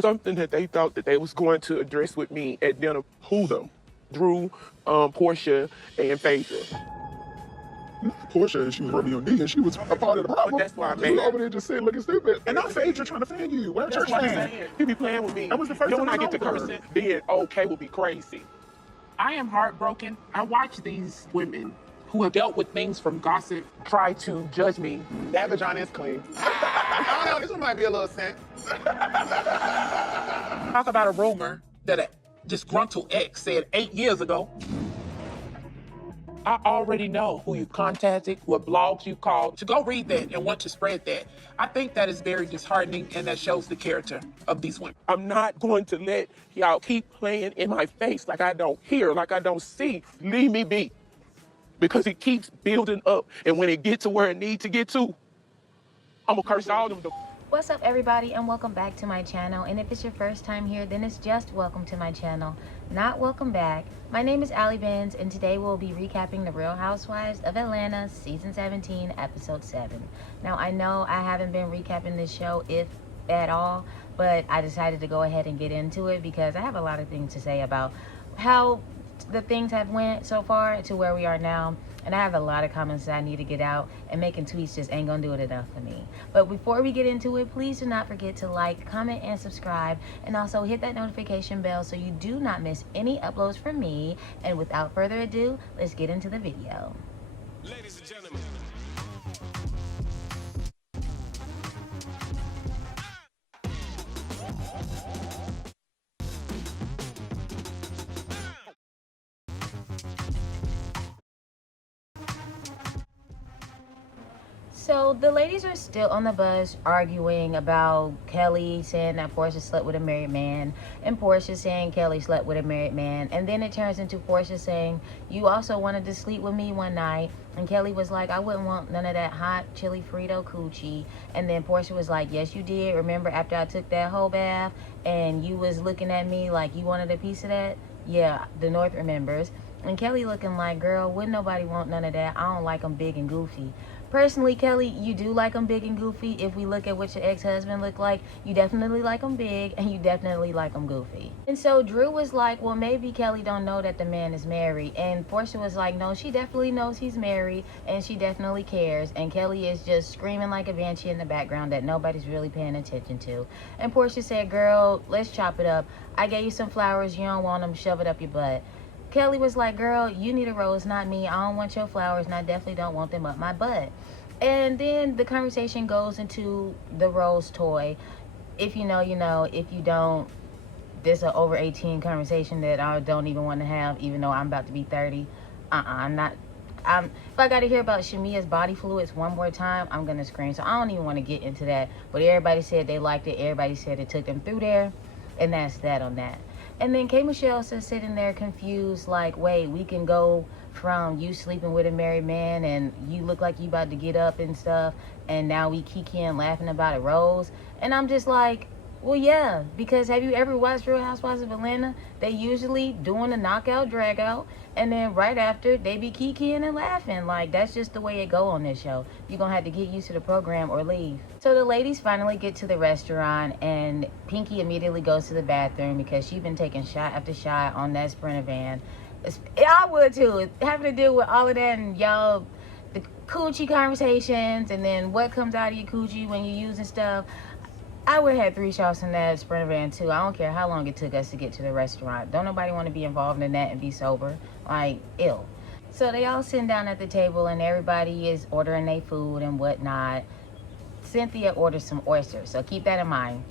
Something that they thought that they was going to address with me at dinner. Who them? Drew, Portia, and Phaedra. Portia, she was rubbing your knee, and she was a part of the problem. But that's why I You made over there just saying looking stupid. And I'm Phaedra trying to fan you. We're a church fan. He be playing with me. That was the first Then when time I get to over. cursing, being okay will be crazy. I am heartbroken. I watch these women who have dealt with things from gossip try to judge me. That vagina is clean. I don't know, this one might be a little scent. Talk about a rumor that a disgruntled ex said 8 years ago. I already know who you contacted, what blogs you called, to go read that and want to spread that. I think that is very disheartening, and that shows the character of these women. I'm not going to let y'all keep playing in my face like I don't hear, like I don't see. Leave me be. Because it keeps building up. And when it gets to where it needs to get to, I'm going to curse all them. What's up, everybody, and welcome back to my channel. And if it's your first time here, then it's just welcome to my channel, not welcome back. My name is AlleyBenz, and today we'll be recapping the Real Housewives of Atlanta season 17 episode 7. Now, I know I haven't been recapping this show, if at all, but I decided to go ahead and get into it because I have a lot of things to say about how the things have went so far to where we are now. And I have a lot of comments that I need to get out, and making tweets just ain't gonna do it enough for me. But before we get into it, please do not forget to like, comment, and subscribe, and also hit that notification bell so you do not miss any uploads from me. And without further ado, let's get into the video. Ladies and gentlemen. So the ladies are still on the bus arguing about Kelly saying that Portia slept with a married man, and Portia saying Kelly slept with a married man. And then it turns into Portia saying, you also wanted to sleep with me one night. And Kelly was like, I wouldn't want none of that hot chili Frito coochie. And then Portia was like, yes, you did. Remember after I took that whole bath and you was looking at me like you wanted a piece of that? Yeah, the North remembers. And Kelly looking like, girl, wouldn't nobody want none of that? I don't like them big and goofy. Personally, Kelly, you do like them big and goofy. If we look at what your ex-husband looked like, you definitely like them big, and you definitely like them goofy. And so Drew was like, well, maybe Kelly don't know that the man is married. And Portia was like, no, she definitely knows he's married, and she definitely cares. And Kelly is just screaming like a banshee in the background that nobody's really paying attention to. And Portia said, girl, let's chop it up. I gave you some flowers. You don't want them. Shove it up your butt. Kelly was like, girl, you need a rose, not me. I don't want your flowers, and I definitely don't want them up my butt. And then the conversation goes into the rose toy. If you know, you know. If you don't, this is an over 18 conversation that I don't even want to have, even though I'm about to be 30. I'm not. If I got to hear about Shamia's body fluids one more time, I'm going to scream. So I don't even want to get into that. But everybody said they liked it. Everybody said it took them through there. And that's that on that. And then K. Michelle's just sitting there confused, like, wait, we can go from you sleeping with a married man and you look like you about to get up and stuff, and now we kikiing laughing about a rose. And I'm just like, well, yeah, because have you ever watched Real Housewives of Atlanta? They usually doing a knockout, drag out, and then right after, they be kikiing and laughing. Like, that's just the way it go on this show. You're going to have to get used to the program or leave. So the ladies finally get to the restaurant, and Pinky immediately goes to the bathroom because she's been taking shot after shot on that Sprinter van. I would too, having to deal with all of that and y'all, the coochie conversations, and then what comes out of your coochie when you're using stuff. I would have had 3 shots in that Sprinter van too. I don't care how long it took us to get to the restaurant. Don't nobody want to be involved in that and be sober. Like, ill. So they all sitting down at the table and everybody is ordering their food and whatnot. Cynthia orders some oysters, so keep that in mind.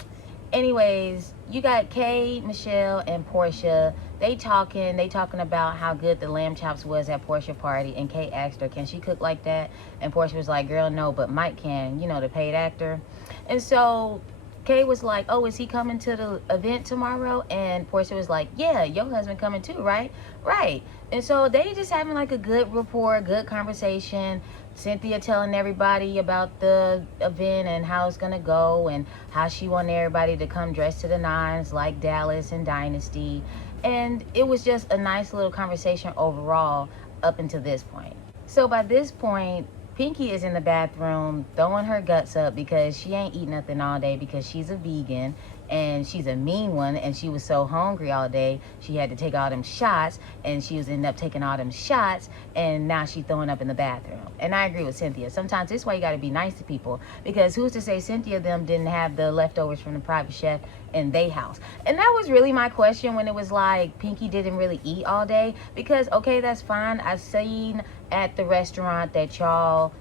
Anyways, you got Kay, Michelle, and Portia. They talking about how good the lamb chops was at Portia party, and Kay asked her, can she cook like that? And Portia was like, girl, no, but Mike can, you know, the paid actor. And so Kay was like, oh, is he coming to the event tomorrow? And Portia was like, yeah, your husband coming too, right? Right. And so they just having like a good rapport, good conversation. Cynthia telling everybody about the event and how it's gonna go, and how she wanted everybody to come dressed to the nines like Dallas and Dynasty. And it was just a nice little conversation overall up until this point. So by this point, Pinky is in the bathroom throwing her guts up because she ain't eat nothing all day because she's a vegan. and she's a mean one, and she was so hungry all day she had to take all them shots, and she was ended up taking all them shots, and now she's throwing up in the bathroom. And I agree with Cynthia. Sometimes this is why you got to be nice to people, because who's to say Cynthia them didn't have the leftovers from the private chef in their house? And that was really my question when it was like Pinky didn't really eat all day, because okay, that's fine. I've seen at the restaurant that y'all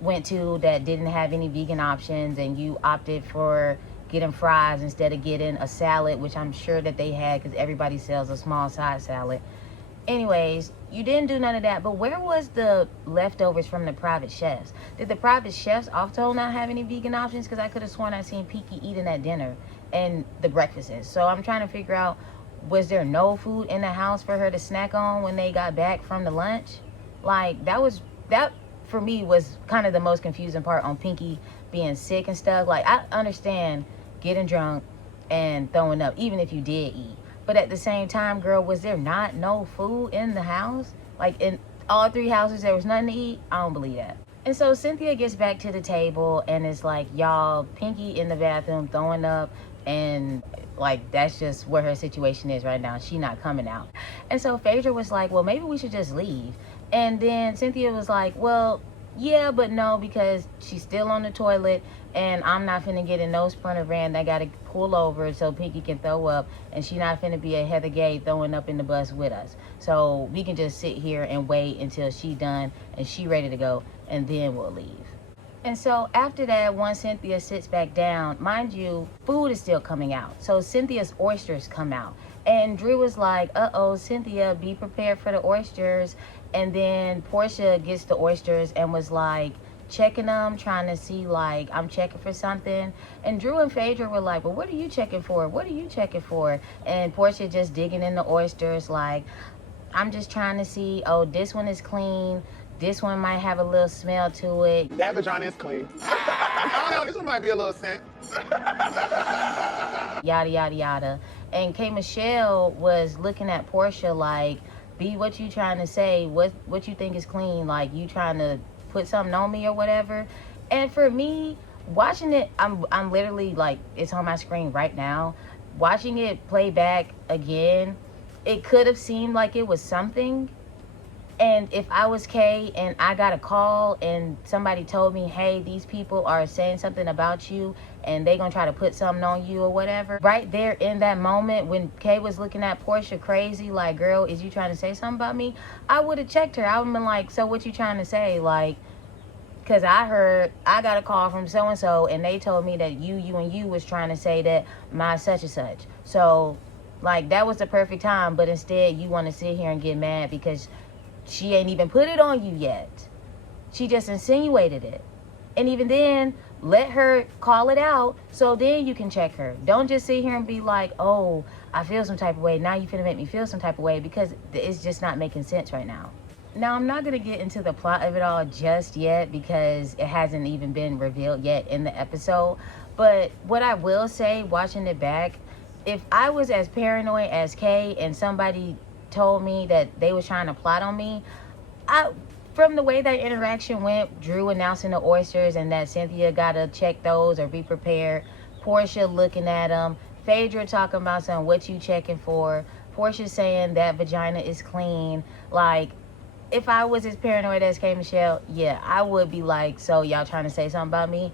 went to that didn't have any vegan options, and you opted for getting fries instead of getting a salad, which I'm sure that they had because everybody sells a small side salad. Anyways, you didn't do none of that, but where was the leftovers from the private chefs? Did the private chefs also not have any vegan options? Because I could have sworn I seen Pinky eating at dinner and the breakfasts. So I'm trying to figure out, was there no food in the house for her to snack on when they got back from the lunch? Like, that for me was kind of the most confusing part on Pinky being sick and stuff. Like, I understand getting drunk and throwing up, even if you did eat. But at the same time, girl, was there not no food in the house? Like, in all three houses, there was nothing to eat? I don't believe that. And so Cynthia gets back to the table and it's like, y'all, Pinky in the bathroom throwing up, and like, that's just where her situation is right now. She not coming out. And so Phaedra was like, well, maybe we should just leave. And then Cynthia was like, well, yeah, but no, because she's still on the toilet, and I'm not finna get in no sprinter van that gotta pull over so Pinky can throw up, and she not finna be a Heather Gay throwing up in the bus with us. So we can just sit here and wait until she done and she ready to go, and then we'll leave. And so after that, once Cynthia sits back down, mind you, food is still coming out. So Cynthia's oysters come out. And Drew was like, uh-oh, Cynthia, be prepared for the oysters. And then Portia gets the oysters and was like checking them, trying to see, like, I'm checking for something. And Drew and Phaedra were like, well, what are you checking for? What are you checking for? And Portia just digging in the oysters like, I'm just trying to see, oh, this one is clean. This one might have a little smell to it. That vagina is clean. I don't know, this one might be a little scent. Yada, yada, yada. And K. Michelle was looking at Portia like, B, what you trying to say? What you think is clean? Like, you trying to put something on me or whatever? And for me, watching it, I'm literally like, it's on my screen right now. Watching it play back again, it could have seemed like it was something. And if I was Kay and I got a call and somebody told me, hey, these people are saying something about you and they gonna try to put something on you or whatever, right there in that moment when Kay was looking at Portia crazy, like, girl, is you trying to say something about me? I would have checked her. I would have been like, so what you trying to say? Like, because I heard, I got a call from so-and-so and they told me that you was trying to say that my such and such. So, like, that was the perfect time, but instead you want to sit here and get mad because she ain't even put it on you yet. She just insinuated it. And even then, let her call it out so then you can check her. Don't just sit here and be like, oh, I feel some type of way. Now you finna make me feel some type of way, because it's just not making sense right now. Now, I'm not going to get into the plot of it all just yet because it hasn't even been revealed yet in the episode. But what I will say, watching it back, if I was as paranoid as Kay and somebody told me that they was trying to plot on me, from the way that interaction went, Drew announcing the oysters and that Cynthia gotta check those or be prepared, Portia looking at them, Phaedra talking about something, what you checking for, Portia saying that vagina is clean. Like, if I was as paranoid as K. Michelle, yeah, I would be like, so y'all trying to say something about me?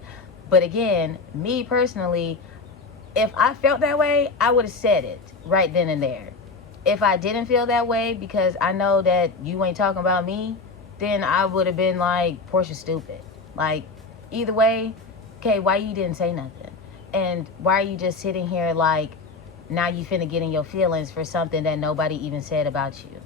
But again, me personally, if I felt that way, I would have said it right then and there. If I didn't feel that way because I know that you ain't talking about me, then I would have been like, Portia's stupid. Like, either way, okay, why you didn't say nothing? And why are you just sitting here like, now you finna get in your feelings for something that nobody even said about you?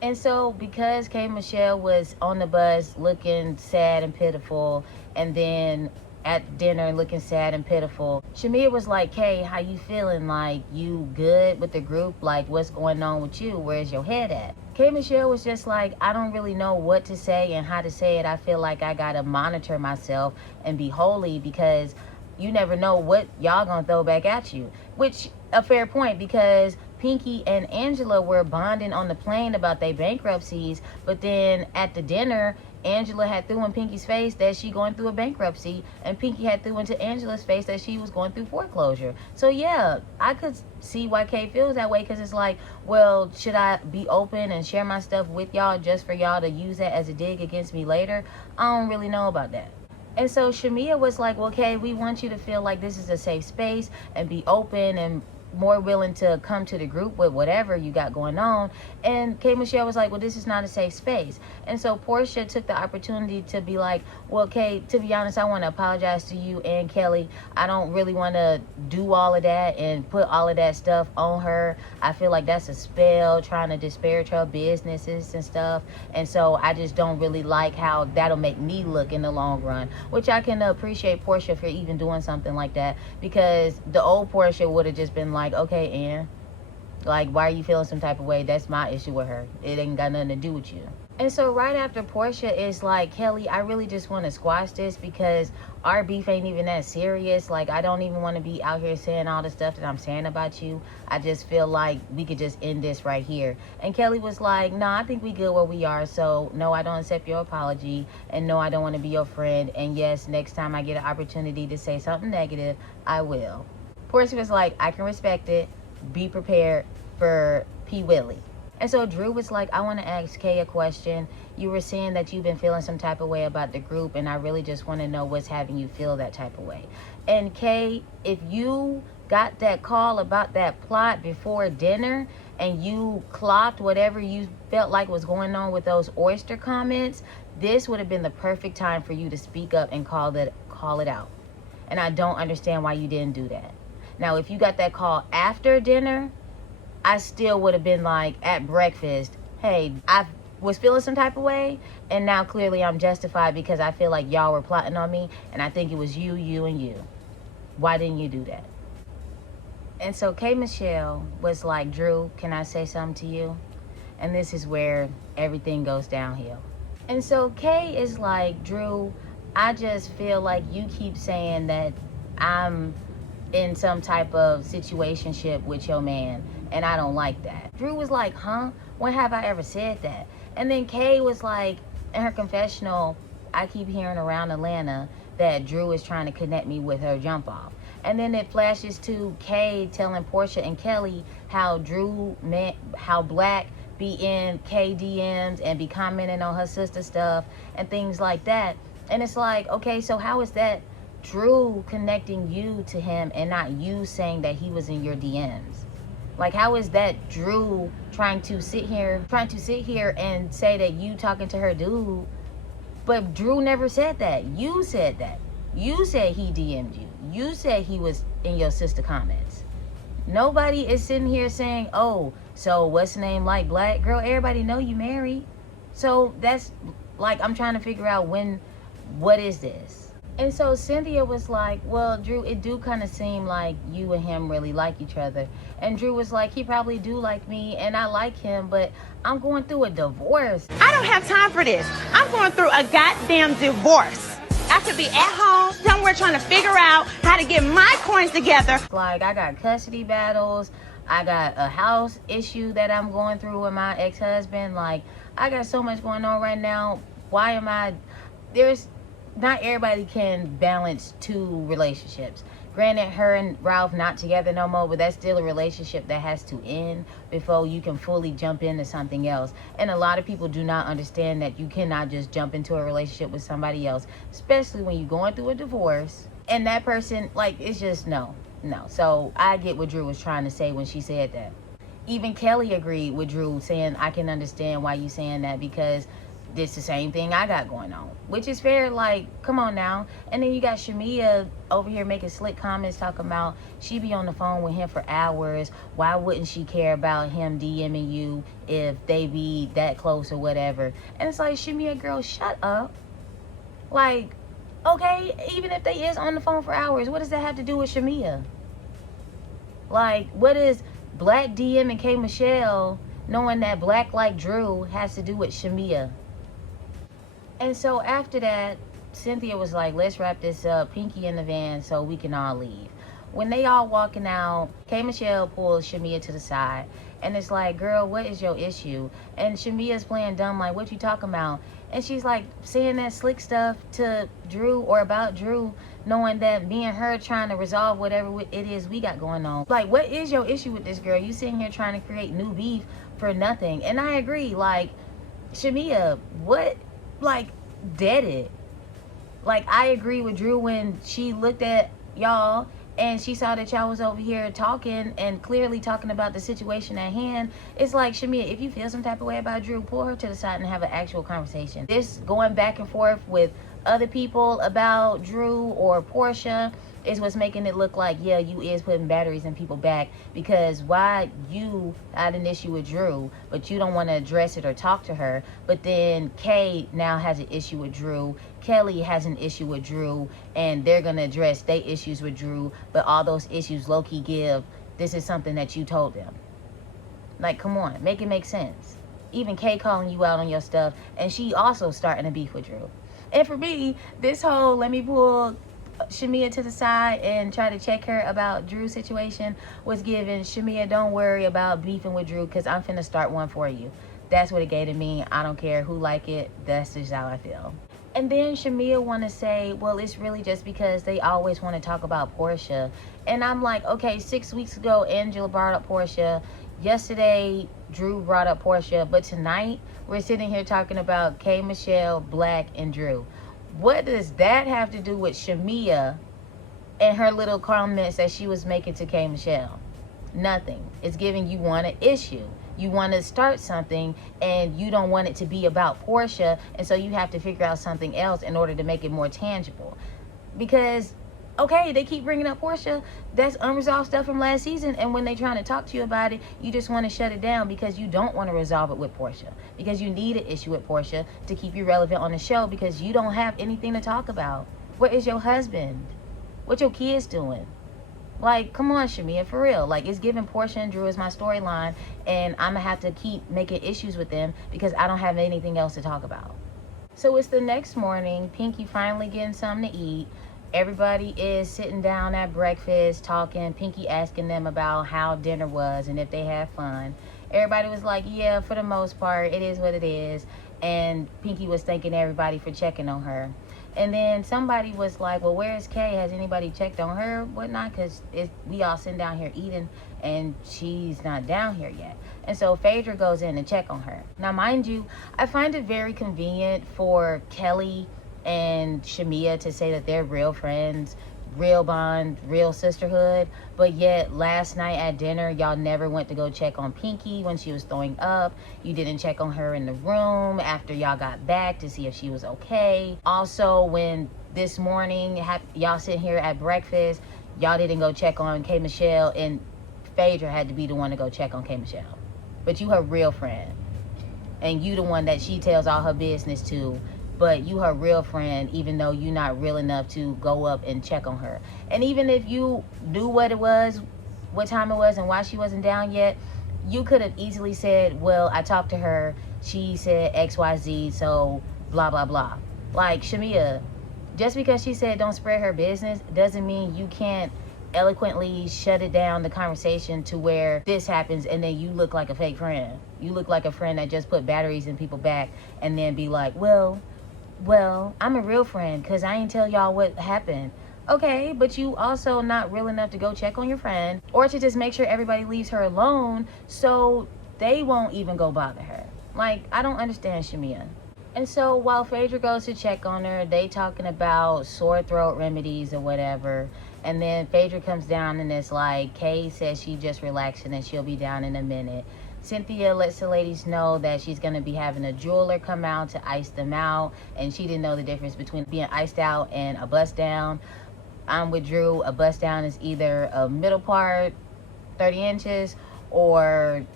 And so because K. Michelle was on the bus looking sad and pitiful, and then at dinner looking sad and pitiful, Shamir was like, hey, how you feeling? Like, you good with the group? Like, what's going on with you? Where's your head at? K. Michelle was just like, I don't really know what to say and how to say it. I feel like I gotta monitor myself and be holy because you never know what y'all gonna throw back at you. Which, a fair point, because Pinky and Angela were bonding on the plane about their bankruptcies, but then at the dinner, Angela had threw in Pinky's face that she going through a bankruptcy, and Pinky had threw into Angela's face that she was going through foreclosure. So yeah, I could see why Kay feels that way, because it's like, well, should I be open and share my stuff with y'all just for y'all to use that as a dig against me later? I don't really know about that. And so Shamia was like, well, Kay, we want you to feel like this is a safe space and be open and more willing to come to the group with whatever you got going on. And K Michelle was like, well, this is not a safe space. And so Portia took the opportunity to be like, well, Kay, to be honest, I want to apologize to you and Kelly. I don't really want to do all of that and put all of that stuff on her. I feel like that's a spell trying to disparage her businesses and stuff. And so I just don't really like how that'll make me look in the long run, which I can appreciate Portia for even doing something like that, because the old Portia would have just been like, okay, Ann, like, why are you feeling some type of way? That's my issue with her. It ain't got nothing to do with you. And so right after Portia is like, Kelly, I really just want to squash this because our beef ain't even that serious. Like, I don't even want to be out here saying all the stuff that I'm saying about you. I just feel like we could just end this right here. And Kelly was like, no, I think we good where we are. So no, I don't accept your apology. And no, I don't want to be your friend. And yes, next time I get an opportunity to say something negative, I will. Portia was like, I can respect it. Be prepared for P. Willie. And so Drew was like, I want to ask Kay a question. You were saying that you've been feeling some type of way about the group, and I really just want to know what's having you feel that type of way. And Kay, if you got that call about that plot before dinner and you clocked whatever you felt like was going on with those oyster comments, this would have been the perfect time for you to speak up and call it out. And I don't understand why you didn't do that. Now, if you got that call after dinner, I still would have been like, at breakfast, hey, I was feeling some type of way, and now clearly I'm justified because I feel like y'all were plotting on me, and I think it was you, and you. Why didn't you do that? And so K. Michelle was like, Drew, can I say something to you? And this is where everything goes downhill. And so Kay is like, Drew, I just feel like you keep saying that I'm in some type of situationship with your man, and I don't like that. Drew was like, huh? When have I ever said that? And then Kay was like, in her confessional, I keep hearing around Atlanta that Drew is trying to connect me with her jump off. And then it flashes to Kay telling Portia and Kelly how how Black be in Kay DMs and be commenting on her sister stuff and things like that. And it's like, okay, so how is that Drew connecting you to him and not you saying that he was in your DMs? Like, how is that Drew trying to sit here and say that you talking to her dude, but Drew never said that. You said that. You said he DM'd you. You said he was in your sister comments. Nobody is sitting here saying, oh, so what's the name like Black? Girl, everybody know you married. So that's like, I'm trying to figure out what is this? And so Cynthia was like, well, Drew, it do kind of seem like you and him really like each other. And Drew was like, he probably do like me, and I like him, but I'm going through a divorce. I don't have time for this. I'm going through a goddamn divorce. I could be at home somewhere trying to figure out how to get my coins together. Like, I got custody battles. I got a house issue that I'm going through with my ex-husband. Like, I got so much going on right now. Not everybody can balance two relationships. Granted, her and Ralph not together no more, but that's still a relationship that has to end before you can fully jump into something else. And a lot of people do not understand that you cannot just jump into a relationship with somebody else, especially when you're going through a divorce. And that person, like, it's just no. So I get what Drew was trying to say when she said that. Even Kelly agreed with Drew, saying, I can understand why you saying that, because it's the same thing I got going on, which is fair. Like, come on now. And then you got Shamia over here making slick comments talking about she be on the phone with him for hours. Why wouldn't she care about him DMing you if they be that close or whatever? And it's like, Shamia, girl, shut up. Like, okay, even if they is on the phone for hours, what does that have to do with Shamia? Like, what is Black DM and K Michelle knowing that Black like Drew has to do with Shamia? And so after that, Cynthia was like, let's wrap this up. Pinky in the van so we can all leave. When they all walking out, K. Michelle pulls Shamia to the side. And it's like, girl, what is your issue? And Shamia's playing dumb, like, what you talking about? And she's like saying that slick stuff to Drew or about Drew, knowing that me and her trying to resolve whatever it is we got going on. Like, what is your issue with this girl? You sitting here trying to create new beef for nothing. And I agree, like, Shamia, what? Like, dead it. Like, I agree with Drew when she looked at y'all and she saw that y'all was over here talking and clearly talking about the situation at hand. It's like, Shamia, if you feel some type of way about Drew, pull her to the side and have an actual conversation. This going back and forth with other people about Drew or Portia is what's making it look like, yeah, you is putting batteries in people back, because why you had an issue with Drew, but you don't want to address it or talk to her, but then Kay now has an issue with Drew, Kelly has an issue with Drew, and they're going to address their issues with Drew, but all those issues low-key give, this is something that you told them. Like, come on, make it make sense. Even Kay calling you out on your stuff, and she also starting a beef with Drew. And for me, this whole let me pull Shamia to the side and try to check her about Drew's situation was given, Shamia, don't worry about beefing with Drew, because I'm finna start one for you. That's what it gave to me. I don't care who like it. That's just how I feel. And then Shamia want to say, well, it's really just because they always want to talk about Portia. And I'm like, okay, 6 weeks ago, Angela brought up Portia. Yesterday, Drew brought up Portia. But tonight, we're sitting here talking about K. Michelle, Black, and Drew. What does that have to do with Shamia and her little comments that she was making to K. Michelle? Nothing. It's giving you want an issue. You want to start something and you don't want it to be about Portia, and so you have to figure out something else in order to make it more tangible. Because, okay, they keep bringing up Portia. That's unresolved stuff from last season, and when they trying to talk to you about it, you just want to shut it down because you don't want to resolve it with Portia. Because you need an issue with Portia to keep you relevant on the show, because you don't have anything to talk about. Where is your husband? What your kids doing? Like, come on, Shamia, for real. Like, it's giving Portia and Drew as my storyline, and I'm gonna have to keep making issues with them because I don't have anything else to talk about. So it's the next morning. Pinky finally getting something to eat. Everybody is sitting down at breakfast talking. Pinky asking them about how dinner was and if they had fun. Everybody was like, yeah, for the most part, it is what it is. And Pinky was thanking everybody for checking on her. And then somebody was like, well, where's Kay? Has anybody checked on her? Whatnot? Because we all sitting down here eating and she's not down here yet. And so Phaedra goes in and check on her. Now, mind you, I find it very convenient for Kelly and Shamia to say that they're real friends, real bond, real sisterhood, but yet last night at dinner, y'all never went to go check on Pinky when she was throwing up. You didn't check on her in the room after y'all got back to see if she was okay. Also, when this morning, y'all sitting here at breakfast, y'all didn't go check on K. Michelle, and Phaedra had to be the one to go check on K. Michelle. But you her real friend, and you the one that she tells all her business to, but you her real friend, even though you're not real enough to go up and check on her. And even if you knew what it was, what time it was, and why she wasn't down yet, you could have easily said, well, I talked to her, she said XYZ, so blah, blah, blah. Like, Shamia, just because she said don't spread her business doesn't mean you can't eloquently shut it down, the conversation, to where this happens and then you look like a fake friend. You look like a friend that just put batteries in people back and then be like, well, I'm a real friend because I ain't tell y'all what happened. Okay, but you also not real enough to go check on your friend or to just make sure everybody leaves her alone so they won't even go bother her. Like, I don't understand, Shamia. And so while Phaedra goes to check on her, they talking about sore throat remedies or whatever. And then Phaedra comes down and it's like, Kay says she just relaxing and she'll be down in a minute. Cynthia lets the ladies know that she's going to be having a jeweler come out to ice them out. And she didn't know the difference between being iced out and a bust down. I'm with Drew. A bust down is either a middle part, 30 inches, or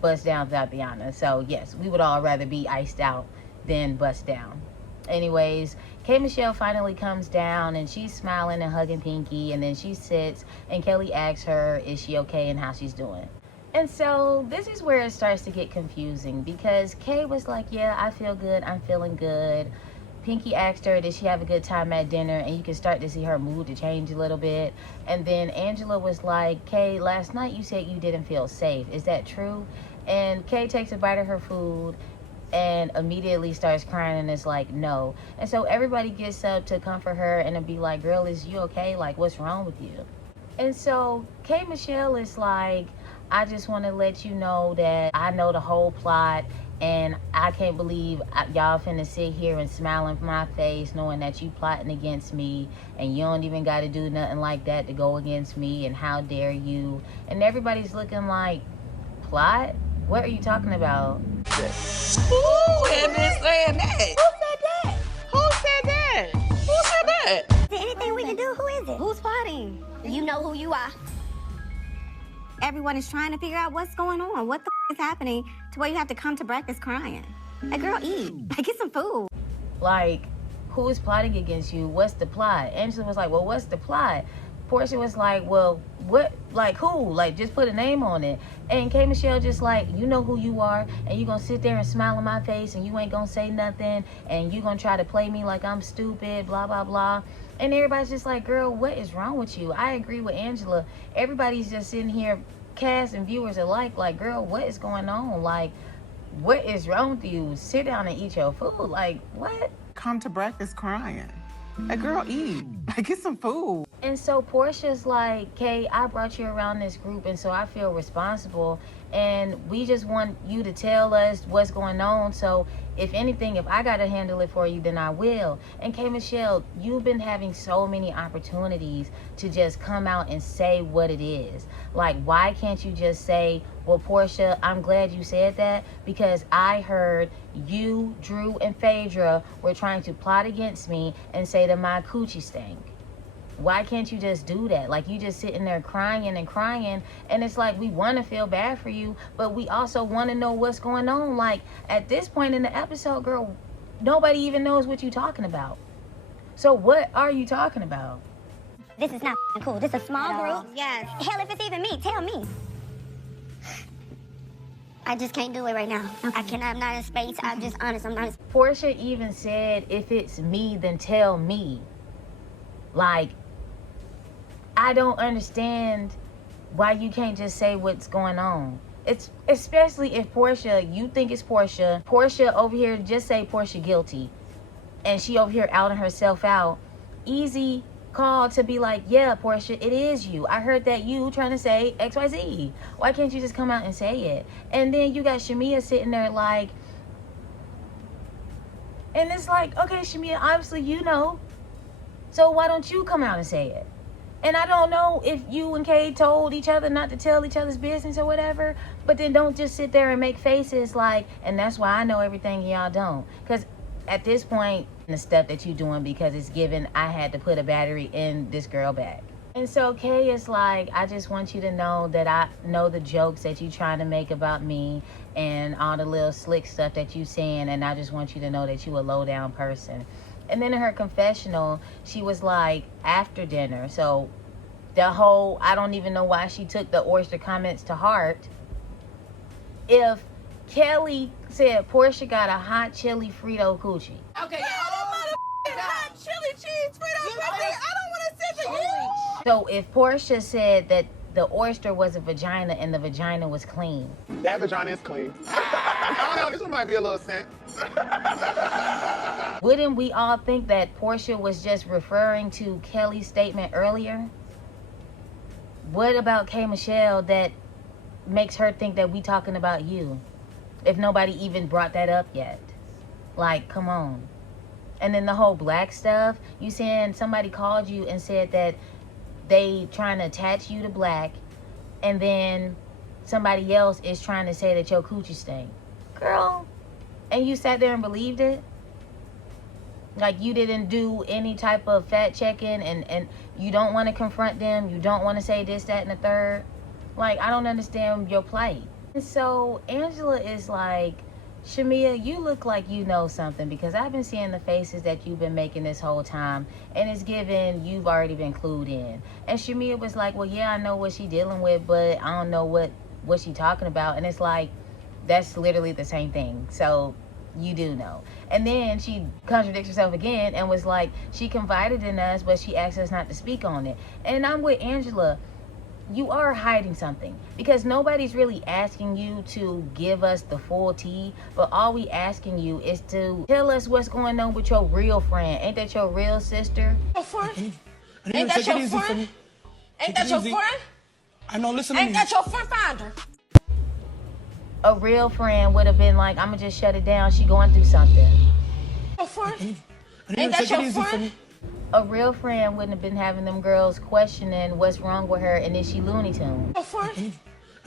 bust down without the honor. So, yes, we would all rather be iced out than bust down. Anyways, K. Michelle finally comes down and she's smiling and hugging Pinky. And then she sits and Kelly asks her, is she okay and how she's doing? And so this is where it starts to get confusing because Kay was like, yeah, I feel good. I'm feeling good. Pinky asked her, did she have a good time at dinner? And you can start to see her mood to change a little bit. And then Angela was like, Kay, last night you said you didn't feel safe. Is that true? And Kay takes a bite of her food and immediately starts crying and is like, no. And so everybody gets up to comfort her and to be like, girl, is you okay? Like, what's wrong with you? And so K. Michelle is like, I just want to let you know that I know the whole plot, and I can't believe y'all finna sit here and smile in my face knowing that you plotting against me, and you don't even got to do nothing like that to go against me, and how dare you? And everybody's looking like, plot? What are you talking about? Who had been saying that? Who said that? Who said that? Who said that? Is there anything we can do? Who is it? Who's plotting? You know who you are. Everyone is trying to figure out what's going on. What the is happening to where you have to come to breakfast crying? Like, girl, eat. Like, get some food. Like, who is plotting against you? What's the plot? Angela was like, well, what's the plot? Portia was like, well, what? Like, who? Like, just put a name on it. And K. Michelle just like, you know who you are, and you gonna sit there and smile in my face, and you ain't gonna say nothing, and you gonna try to play me like I'm stupid, blah, blah, blah. And everybody's just like, girl, what is wrong with you? I agree with Angela. Everybody's just sitting here, cast and viewers alike, like, girl, what is going on? Like, what is wrong with you? Sit down and eat your food. Like, what? Come to breakfast crying. Like, girl, eat. Like, get some food. And so Portia's like, Kay, I brought you around this group, and so I feel responsible, and we just want you to tell us what's going on. So if anything, if I gotta handle it for you, then I will. And Kay Michelle, you've been having so many opportunities to just come out and say what it is. Like, why can't you just say, well, Portia, I'm glad you said that, because I heard you, Drew, and Phaedra were trying to plot against me and say that my coochie stank. Why can't you just do that? Like, you just sitting there crying and crying, and it's like, we want to feel bad for you, but we also want to know what's going on. Like, at this point in the episode, girl, nobody even knows what you're talking about. So what are you talking about? This is not cool. This is a small group. Yes. Hell, if it's even me, tell me. I just can't do it right now. I cannot. I'm not in space. I'm just honest. I'm not in space. Portia even said, if it's me, then tell me. Like, I don't understand why you can't just say what's going on. It's especially if Portia, you think it's Portia. Portia over here, just say Portia guilty. And she over here outing herself out. Easy call to be like, yeah, Portia, it is you. I heard that you trying to say XYZ. Why can't you just come out and say it? And then you got Shamia sitting there like, and it's like, okay, Shamia, obviously you know. So why don't you come out and say it? And I don't know if you and Kay told each other not to tell each other's business or whatever, but then don't just sit there and make faces like, and that's why I know everything y'all don't. Because at this point, the stuff that you're doing, because it's given, I had to put a battery in this girl back. And so Kay is like, I just want you to know that I know the jokes that you're trying to make about me and all the little slick stuff that you saying, and I just want you to know that you a low down person. And then in her confessional, she was like, after dinner. So the whole, I don't even know why she took the oyster comments to heart. If Kelly said Portia got a hot chili Frito coochie. Okay, hot chili cheese Frito coochie. I don't want to sit the So if Portia said that the oyster was a vagina and the vagina was clean. That vagina is clean. I don't know, this one might be a little scent. Wouldn't we all think that Portia was just referring to Kelly's statement earlier? What about K. Michelle that makes her think that we talking about you? If nobody even brought that up yet. Like, come on. And then the whole black stuff, you saying somebody called you and said that they trying to attach you to black, and then somebody else is trying to say that your coochie stink. Girl, and you sat there and believed it? Like, you didn't do any type of fact checking, and you don't want to confront them, you don't want to say this, that, and the third. Like, I don't understand your plight. And so Angela is like, Shamia, you look like you know something, because I've been seeing the faces that you've been making this whole time, and it's given you've already been clued in. And Shamia was like, well, yeah, I know what she dealing with, but I don't know what she talking about. And it's like, that's literally the same thing. So You do know. And then she contradicts herself again and was like, she confided in us, but she asked us not to speak on it. And I'm with Angela. You are hiding something because nobody's really asking you to give us the full tea, but all we asking you is to tell us what's going on with your real friend. Ain't that your real sister? Your friend? Ain't that your friend? Ain't that your friend? I know, listen to me. Ain't that your friend finder? A real friend would have been like, I'm gonna just shut it down. She going through something. Your friend? Ain't that your friend? A real friend wouldn't have been having them girls questioning what's wrong with her and is she Looney Tunes. Your friend?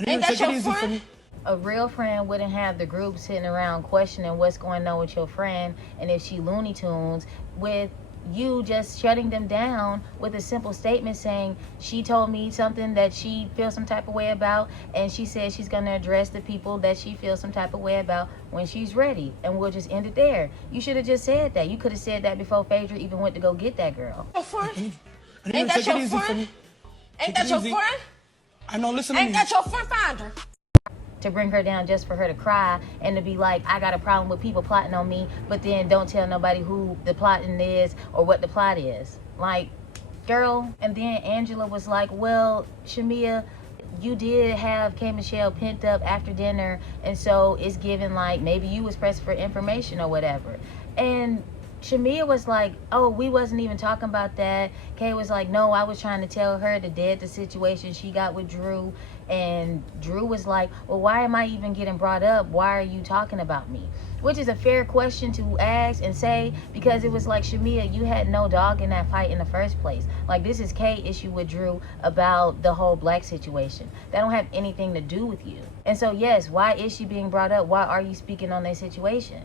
Ain't that your friend? A real friend wouldn't have the group sitting around questioning what's going on with your friend and if she Looney Tunes, with you just shutting them down with a simple statement saying she told me something that she feels some type of way about, and she said she's going to address the people that she feels some type of way about when she's ready, and we'll just end it there. You should have just said that. You could have said that before Phaedra even went to go get that girl. Your friend? Ain't that your friend? Ain't that your friend? I know, listen to me. Ain't that your friend finder? To bring her down just for her to cry and to be like, I got a problem with people plotting on me, but then don't tell nobody who the plotting is or what the plot is. Like, girl. And then Angela was like, well, Shamia, you did have K. Michelle pent up after dinner, and so it's given like maybe you was pressed for information or whatever. And Shamia was like, oh, we wasn't even talking about that. Kay was like, no, I was trying to tell her the situation she got with Drew. And Drew was like, well, why am I even getting brought up? Why are you talking about me? Which is a fair question to ask and say, because it was like, Shamia, you had no dog in that fight in the first place. Like, this is Kay's issue with Drew about the whole black situation. That don't have anything to do with you. And so, yes, why is she being brought up? Why are you speaking on that situation?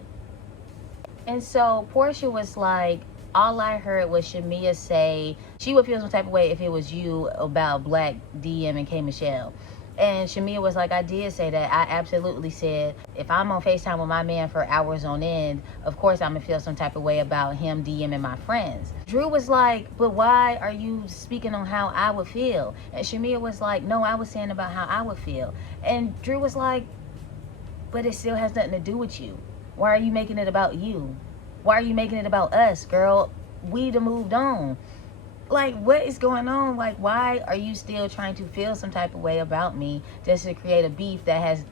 And so Portia was like, all I heard was Shamia say she would feel some type of way if it was you about Black DM and K. Michelle. And Shamia was like, I did say that. I absolutely said, if I'm on FaceTime with my man for hours on end, of course I'm going to feel some type of way about him DMing my friends. Drew was like, but why are you speaking on how I would feel? And Shamia was like, no, I was saying about how I would feel. And Drew was like, but it still has nothing to do with you. Why are you making it about you? Why are you making it about us, girl? We'd have moved on. Like, what is going on? Like, why are you still trying to feel some type of way about me just to create a beef that's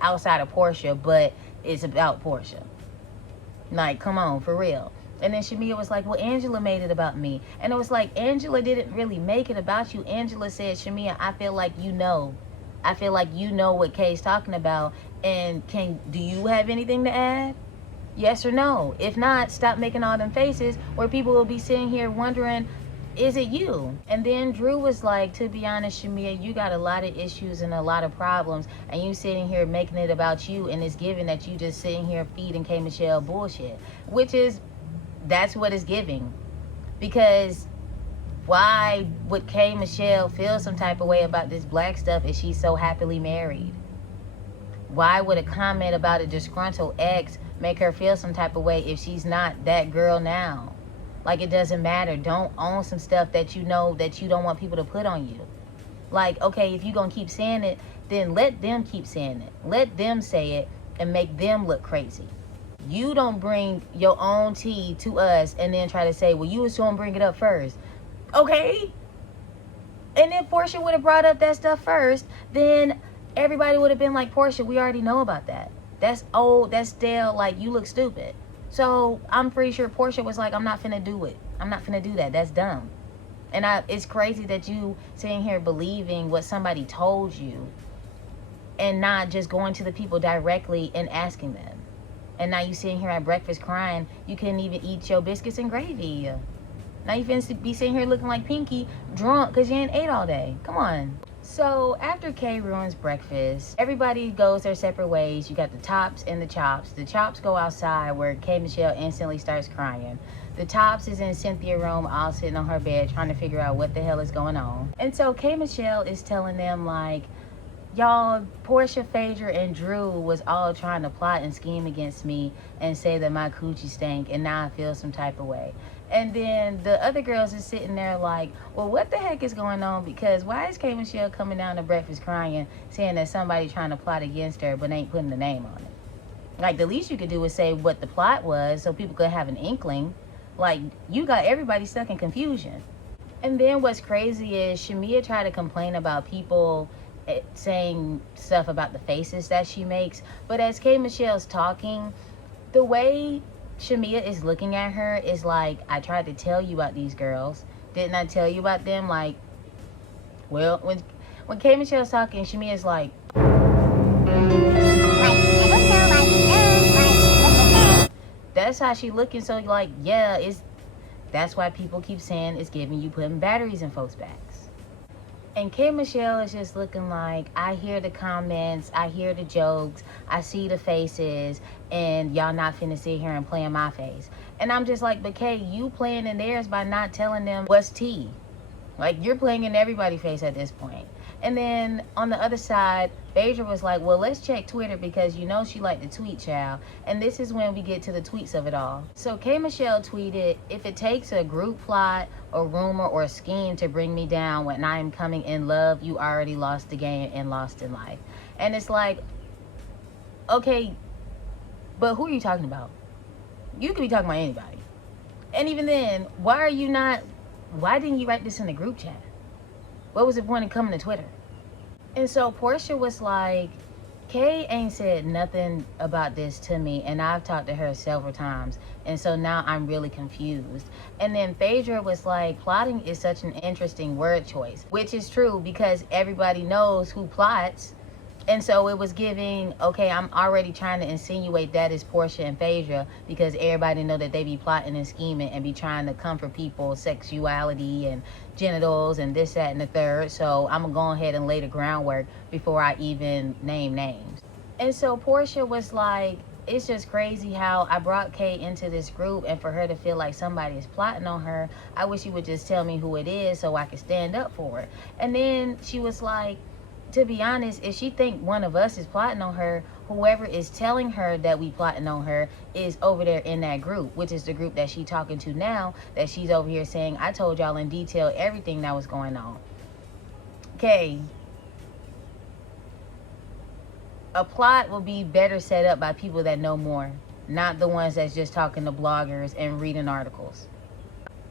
outside of Portia, but it's about Portia? Like, come on, for real. And then Shamia was like, well, Angela made it about me. And it was like, Angela didn't really make it about you. Angela said, Shamia, I feel like you know. I feel like you know what Kay's talking about. And do you have anything to add? Yes or no? If not, stop making all them faces where people will be sitting here wondering, is it you? And then Drew was like, to be honest, Shamia, you got a lot of issues and a lot of problems, and you sitting here making it about you, and it's giving that you just sitting here feeding K. Michelle bullshit. Which is, that's what it's giving. Because why would K. Michelle feel some type of way about this black stuff if she's so happily married? Why would a comment about a disgruntled ex make her feel some type of way if she's not that girl now? Like, it doesn't matter. Don't own some stuff that you know that you don't want people to put on you. Like, okay, if you're going to keep saying it, then let them keep saying it. Let them say it and make them look crazy. You don't bring your own tea to us and then try to say, well, you was going to bring it up first. Okay? And if Portia would have brought up that stuff first, then everybody would have been like, Portia, we already know about that. That's old, that's stale, like, you look stupid. So I'm pretty sure Portia was like, I'm not finna do it. I'm not finna do that. That's dumb. And it's crazy that you sitting here believing what somebody told you and not just going to the people directly and asking them. And now you sitting here at breakfast crying, you couldn't even eat your biscuits and gravy. Now you finna be sitting here looking like Pinky, drunk because you ain't ate all day. Come on. So after Kay ruins breakfast, everybody goes their separate ways. You got the tops and the chops. The chops go outside where K. Michelle instantly starts crying. The tops is in Cynthia's room, all sitting on her bed trying to figure out what the hell is going on. And so K. Michelle is telling them like, y'all, Portia, Phaedra, and Drew was all trying to plot and scheme against me and say that my coochie stank, and now I feel some type of way. And then the other girls is sitting there like, well, what the heck is going on? Because why is K. Michelle coming down to breakfast crying, saying that somebody trying to plot against her but ain't putting the name on it? Like, the least you could do is say what the plot was so people could have an inkling. Like, you got everybody stuck in confusion. And then what's crazy is Shamia tried to complain about people saying stuff about the faces that she makes. But as K. Michelle's talking, the way Shamia is looking at her is like, I tried to tell you about these girls. Didn't I tell you about them? Like, well, when K. Michelle's talking, Shamia's like, that's how she looking. So like, yeah, that's why people keep saying it's giving you putting batteries in folks' backs. And K. Michelle is just looking like, I hear the comments, I hear the jokes, I see the faces, and y'all not finna sit here and play in my face. And I'm just like, but Kay, you playing in theirs by not telling them what's tea. Like, you're playing in everybody's face at this point. And then on the other side, Phaedra was like, well, let's check Twitter because you know she liked to tweet, child. And this is when we get to the tweets of it all. So K. Michelle tweeted, if it takes a group plot, a rumor, or a scheme to bring me down when I'm coming in love, you already lost the game and lost in life. And it's like, okay, but who are you talking about? You could be talking about anybody. And even then, why didn't you write this in the group chat? What was the point of coming to Twitter? And so Portia was like, Kay ain't said nothing about this to me, and I've talked to her several times, and so now I'm really confused. And then Phaedra was like, plotting is such an interesting word choice, which is true because everybody knows who plots. And so it was giving, okay, I'm already trying to insinuate that is Portia and Phaedra because everybody know that they be plotting and scheming and be trying to comfort people's sexuality and genitals and this, that, and the third. So I'm going to go ahead and lay the groundwork before I even name names. And so Portia was like, it's just crazy how I brought Kay into this group, and for her to feel like somebody is plotting on her, I wish you would just tell me who it is so I could stand up for it. And then she was like, to be honest, if she think one of us is plotting on her, whoever is telling her that we plotting on her is over there in that group, which is the group that she talking to now, that she's over here saying, I told y'all in detail everything that was going on. Okay. A plot will be better set up by people that know more, not the ones that's just talking to bloggers and reading articles.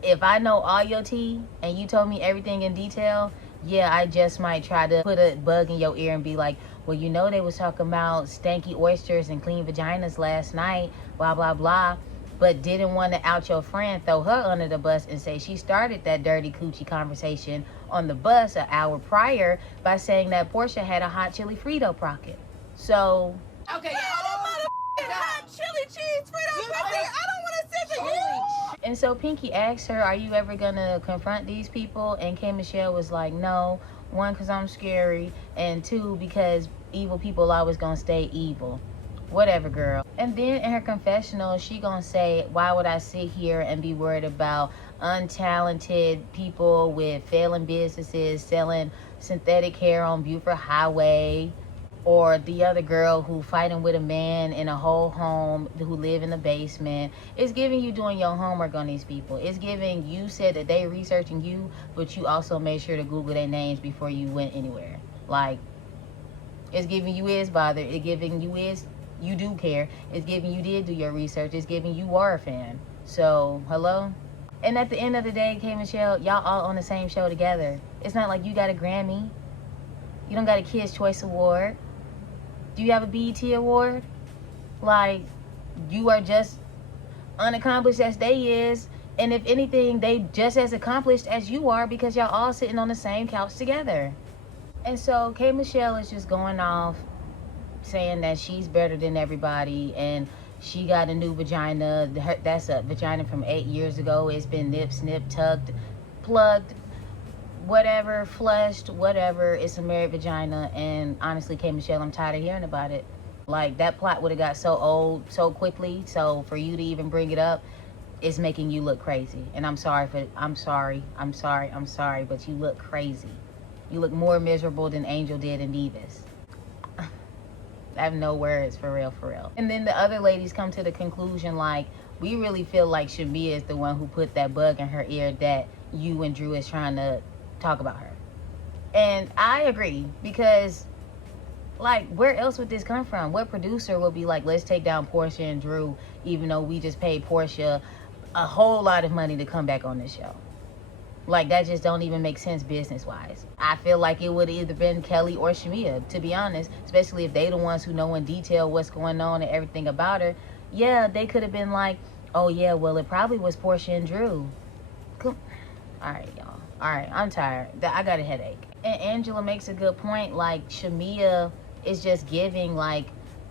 If I know all your tea and you told me everything in detail, yeah, I just might try to put a bug in your ear and be like, well, you know they was talking about stanky oysters and clean vaginas last night, blah, blah, blah, but didn't want to out your friend, throw her under the bus and say she started that dirty coochie conversation on the bus an hour prior by saying that Portia had a hot chili Frito pocket. So... okay, hot chili cheese Frito pocket. I don't want to sit for you. And so Pinky asked her, are you ever going to confront these people? And K. Michelle was like, no. One, because I'm scary. And two, because evil people always going to stay evil. Whatever, girl. And then in her confessional, she going to say, why would I sit here and be worried about untalented people with failing businesses, selling synthetic hair on Buford Highway? Or the other girl who fighting with a man in a whole home who live in the basement. It's giving you doing your homework on these people. It's giving you said that they researching you, but you also made sure to Google their names before you went anywhere. Like, it's giving you is bothered. It's giving you is you do care. It's giving you did do your research. It's giving you are a fan. So, hello? And at the end of the day, K. Michelle, y'all all on the same show together. It's not like you got a Grammy. You don't got a Kids' Choice Award. Do you have a BET award? Like, you are just unaccomplished as they is. And if anything, they just as accomplished as you are because y'all all sitting on the same couch together. And so K. Michelle is just going off saying that she's better than everybody and she got a new vagina. That's a vagina from 8 years ago. It's been nipped, snipped, tucked, plugged, whatever, flushed, whatever. It's a married vagina. And honestly, K. Michelle, I'm tired of hearing about it. Like, that plot would have got so old so quickly. So for you to even bring it up, it's making you look crazy. And I'm sorry, but you look crazy. You look more miserable than Angel did in Divas. I have no words, for real, for real. And then the other ladies come to the conclusion, like, we really feel like Shamia is the one who put that bug in her ear that you and Drew is trying to talk about her. And I agree, because Like, where else would this come from? What producer would be like, let's take down Portia and Drew, even though we just paid Portia a whole lot of money to come back on this show? Like, that just don't even make sense business-wise. I feel like it would have either been Kelly or Shamia, to be honest, especially if they the ones who know in detail what's going on and everything about her. Yeah, they could have been like, oh yeah, well, it probably was Portia and Drew. All right, y'all. All right, I'm tired. I got a headache. And Angela makes a good point. Like, Shamia is just giving, like,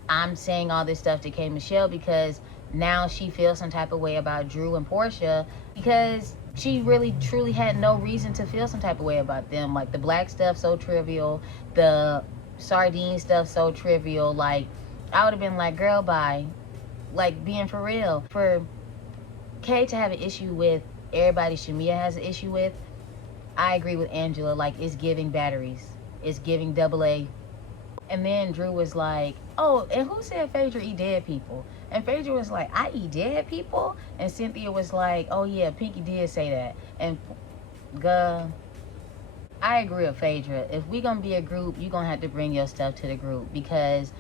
I'm saying all this stuff to K. Michelle because now she feels some type of way about Drew and Portia because she really truly had no reason to feel some type of way about them. Like, the black stuff so trivial, the sardine stuff so trivial. Like, I would have been like, girl, bye. Like, being for real. For Kay to have an issue with everybody Shamia has an issue with, I agree with Angela. Like, it's giving batteries. It's giving AA. And then Drew was like, oh, and who said Phaedra eat dead people? And Phaedra was like, I eat dead people? And Cynthia was like, oh yeah, Pinky did say that. And I agree with Phaedra. If we gonna be a group, you gonna have to bring your stuff to the group because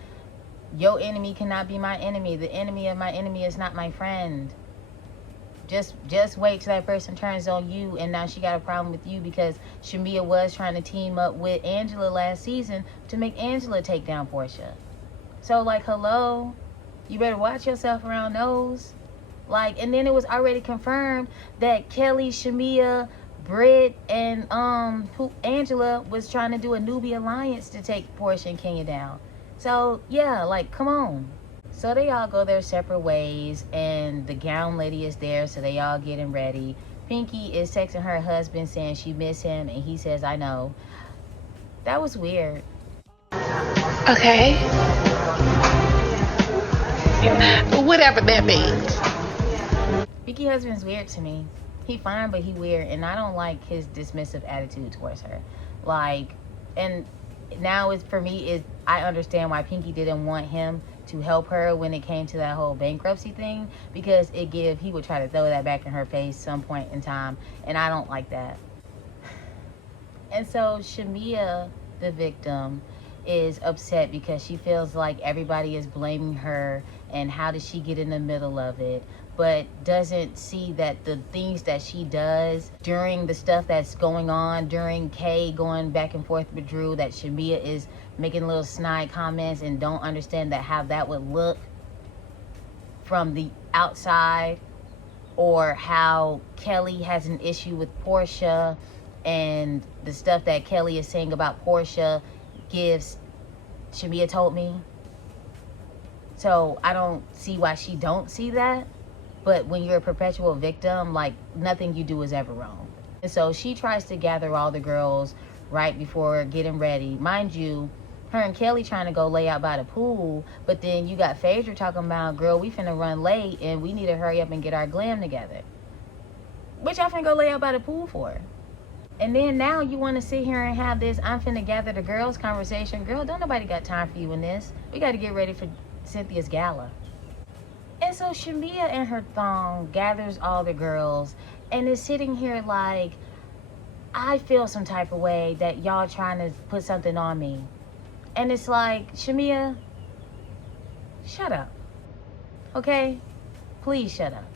your enemy cannot be my enemy. The enemy of my enemy is not my friend. Just wait till that person turns on you and now she got a problem with you because Shamia was trying to team up with Angela last season to make Angela take down Portia. So, like, hello, you better watch yourself around those. Like, and then it was already confirmed that Kelly, Shamia, Britt, and Angela was trying to do a newbie alliance to take Portia and Kenya down. So, yeah, like, come on. So they all go their separate ways, and the gown lady is there, so they all getting ready. Pinky is texting her husband saying she miss him, and he says, I know. That was weird. Okay. Whatever that means. Pinky husband's weird to me. He fine, but he weird, and I don't like his dismissive attitude towards her. Like, and now it's, for me, is I understand why Pinky didn't want him to help her when it came to that whole bankruptcy thing, because he would try to throw that back in her face some point in time, and I don't like that. And so Shamia, the victim, is upset because she feels like everybody is blaming her and how did she get in the middle of it, but doesn't see that the things that she does during the stuff that's going on, during Kay going back and forth with Drew, that Shamia is making little snide comments and don't understand that how that would look from the outside, or how Kelly has an issue with Portia and the stuff that Kelly is saying about Portia gives Shamia told me. So I don't see why she don't see that. But when you're a perpetual victim, like, nothing you do is ever wrong. And so she tries to gather all the girls right before getting ready. Mind you, her and Kelly trying to go lay out by the pool, but then you got Phaedra talking about, girl, we finna run late and we need to hurry up and get our glam together. What y'all finna go lay out by the pool for? And then now you want to sit here and have this I'm finna gather the girls conversation. Girl, don't nobody got time for you in this. We got to get ready for Cynthia's gala. And so Shamia and her thong gathers all the girls and is sitting here like, I feel some type of way that y'all trying to put something on me. And it's like, Shamia, shut up. Okay? Please shut up.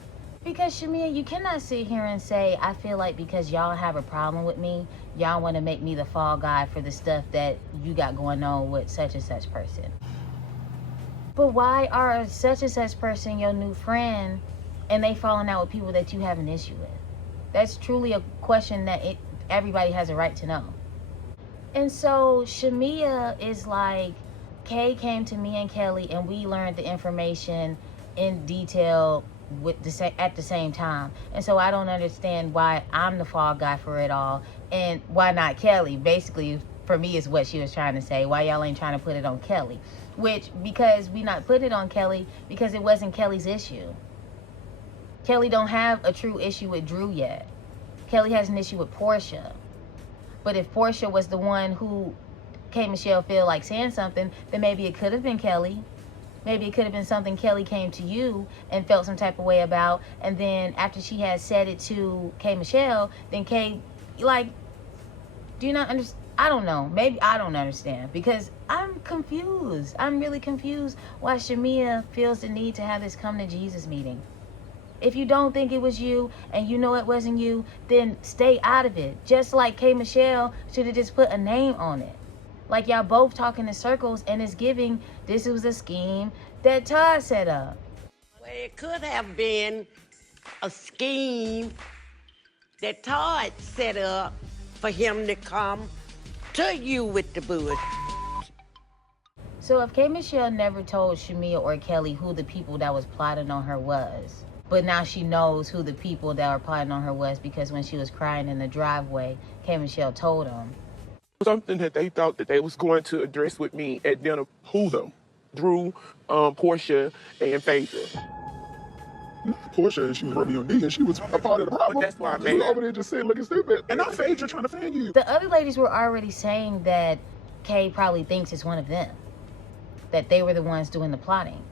Because Shamia, you cannot sit here and say, I feel like because y'all have a problem with me, y'all want to make me the fall guy for the stuff that you got going on with such and such person. But why are such and such person your new friend and they falling out with people that you have an issue with? That's truly a question that everybody has a right to know. And so Shamia is like, Kay came to me and Kelly and we learned the information in detail at the same time. And so I don't understand why I'm the fall guy for it all and why not Kelly. Basically, for me, is what she was trying to say. Why y'all ain't trying to put it on Kelly? Which, because we not putting it on Kelly because it wasn't Kelly's issue. Kelly don't have a true issue with Drew yet. Kelly has an issue with Portia. But if Portia was the one who K. Michelle feel like saying something, then maybe it could have been Kelly. Maybe it could have been something Kelly came to you and felt some type of way about. And then after she had said it to K. Michelle, then K, like, do you not understand? I don't know. Maybe I don't understand because I'm confused. I'm really confused why Shamia feels the need to have this come to Jesus meeting. If you don't think it was you and you know it wasn't you, then stay out of it. Just like K. Michelle should have just put a name on it. Like y'all both talking in circles and it's giving this was a scheme that Todd set up. Well, it could have been a scheme that Todd set up for him to come to you with the bush. So if K. Michelle never told Shamia or Kelly who the people that was plotting on her was, but now she knows who the people that were plotting on her was because when she was crying in the driveway, K. Michelle told them. Something that they thought that they was going to address with me at dinner. Who them? Drew, Portia, and Phaedra. Portia, she was rubbing your knee and she was a part of the problem. But that's why I You made over there just saying looking stupid. And not Phaedra trying to fan you. The other ladies were already saying that Kay probably thinks it's one of them. That they were the ones doing the plotting.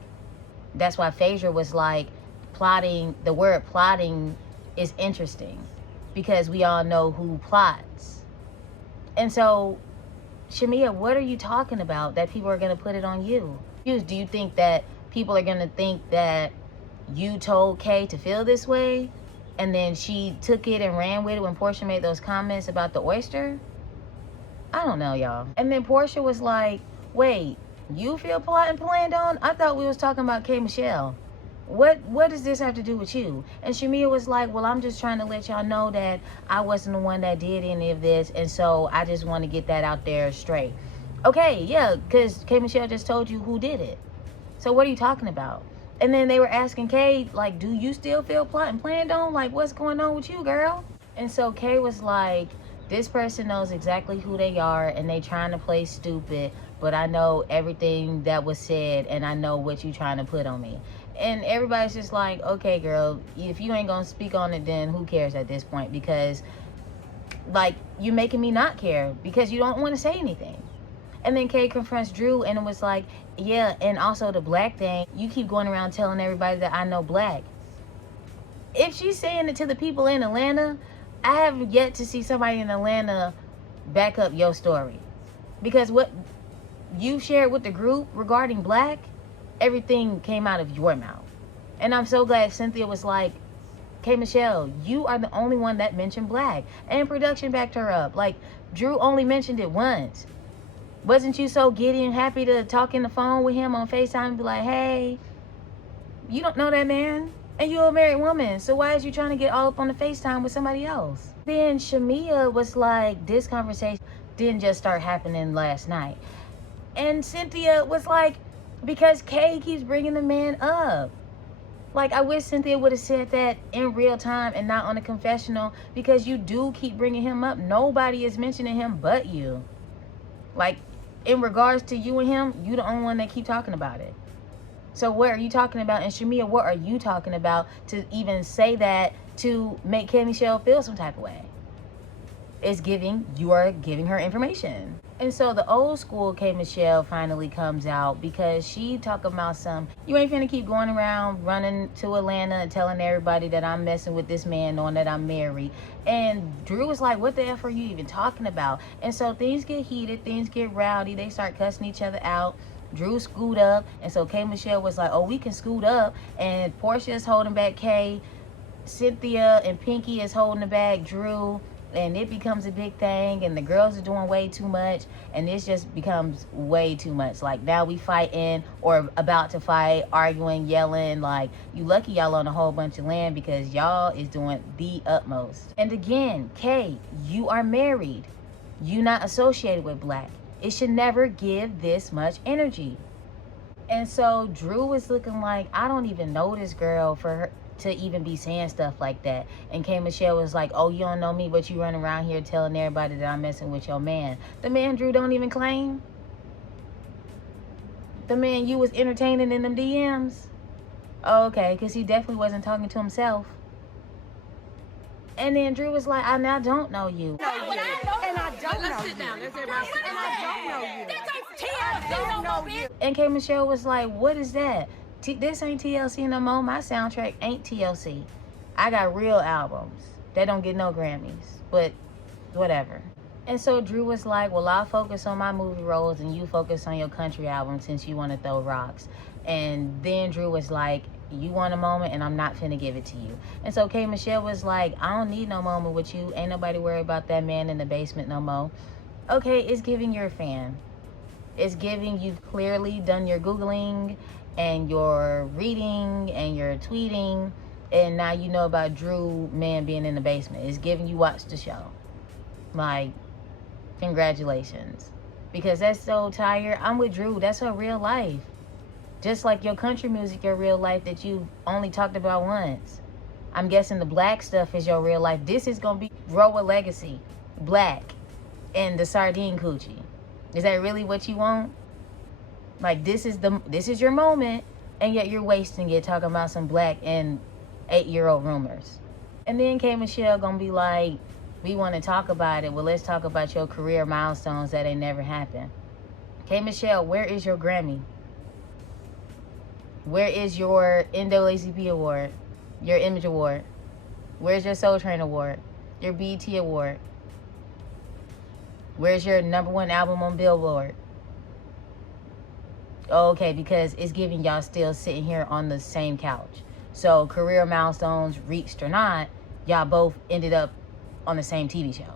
That's why Phaedra was like, plotting, the word plotting is interesting because we all know who plots. And so, Shamia, what are you talking about that people are going to put it on you? Do you think that people are going to think that you told Kay to feel this way and then she took it and ran with it when Portia made those comments about the oyster? I don't know, y'all. And then Portia was like, wait, you feel plotting planned on? I thought we was talking about K. Michelle. What does this have to do with you? And Shamia was like, well, I'm just trying to let y'all know that I wasn't the one that did any of this, and so I just want to get that out there straight. Okay, yeah, because K. Michelle just told you who did it. So what are you talking about? And then they were asking Kay, like, do you still feel plotting planned on? Like, what's going on with you, girl? And so Kay was like, this person knows exactly who they are, and they trying to play stupid, but I know everything that was said, and I know what you trying to put on me. And everybody's just like, okay, girl, if you ain't gonna speak on it, then who cares at this point? Because, like, you're making me not care because you don't want to say anything. And then Kay confronts Drew and it was like, yeah, and also the black thing. You keep going around telling everybody that I know black. If she's saying it to the people in Atlanta, I have yet to see somebody in Atlanta back up your story. Because what you shared with the group regarding black, everything came out of your mouth. And I'm so glad Cynthia was like, K. Michelle, you are the only one that mentioned black. And production backed her up. Like, Drew only mentioned it once. Wasn't you so giddy and happy to talk in the phone with him on FaceTime and be like, hey, you don't know that man? And you're a married woman, so why is you trying to get all up on the FaceTime with somebody else? Then Shamia was like, this conversation didn't just start happening last night. And Cynthia was like, because Kay keeps bringing the man up. Like, I wish Cynthia would have said that in real time and not on a confessional, because you do keep bringing him up. Nobody is mentioning him but you. Like, in regards to you and him, you the only one that keep talking about it. So what are you talking about? And Shamia, what are you talking about to even say that to make K. Michelle feel some type of way? It's giving, you are giving her information. And so the old school K. Michelle finally comes out because she talk about some, you ain't finna keep going around running to Atlanta and telling everybody that I'm messing with this man knowing that I'm married. And Drew was like, what the F are you even talking about? And so things get heated, things get rowdy, they start cussing each other out. Drew scoot up, and so K. Michelle was like, oh, we can scoot up. And Portia's holding back Kay, Cynthia and Pinky is holding back Drew. And it becomes a big thing, and the girls are doing way too much, and this just becomes way too much. Like, now we fighting or about to fight, arguing, yelling. Like, you lucky y'all on a whole bunch of land because y'all is doing the utmost. And again, Kay, you are married. You not associated with black. It should never give this much energy. And so Drew was looking like, I don't even know this girl for her to even be saying stuff like that. And K. Michelle was like, oh, you don't know me, but you run around here telling everybody that I'm messing with your man. The man Drew don't even claim. The man you was entertaining in them DMs. Oh, okay, because he definitely wasn't talking to himself. And then Drew was like, I now don't know you. And I don't know you. Sit down. Let's everybody sit down. And I don't know you. And K. Michelle was like, what is that? This ain't TLC no more. My soundtrack ain't TLC. I got real albums that don't get no Grammys, but whatever. And so Drew was like, well, I'll focus on my movie roles and you focus on your country album since you want to throw rocks. And then Drew was like, you want a moment and I'm not finna give it to you. And so K. Michelle was like, I don't need no moment with you. Ain't nobody worried about that man in the basement no more. Okay, it's giving you're a fan. It's giving you've clearly done your Googling and your reading and your tweeting. And now you know about Drew man being in the basement. It's giving you watch the show. Like, congratulations. Because that's so tired. I'm with Drew. That's her real life. Just like your country music, your real life that you only talked about once. I'm guessing the black stuff is your real life. This is going to be Roa Legacy, black, and the sardine coochie. Is that really what you want? Like, this is your moment, and yet you're wasting it talking about some black and 8-year-old rumors. And then K. Michelle gonna be like, we want to talk about it. Well, let's talk about your career milestones that ain't never happened. K. Michelle, where is your Grammy? Where is your NAACP award? Your Image Award? Where's your Soul Train Award? Your BET Award? Where's your #1 album on Billboard? Okay, because it's giving y'all still sitting here on the same couch. So career milestones reached or not, y'all both ended up on the same TV show.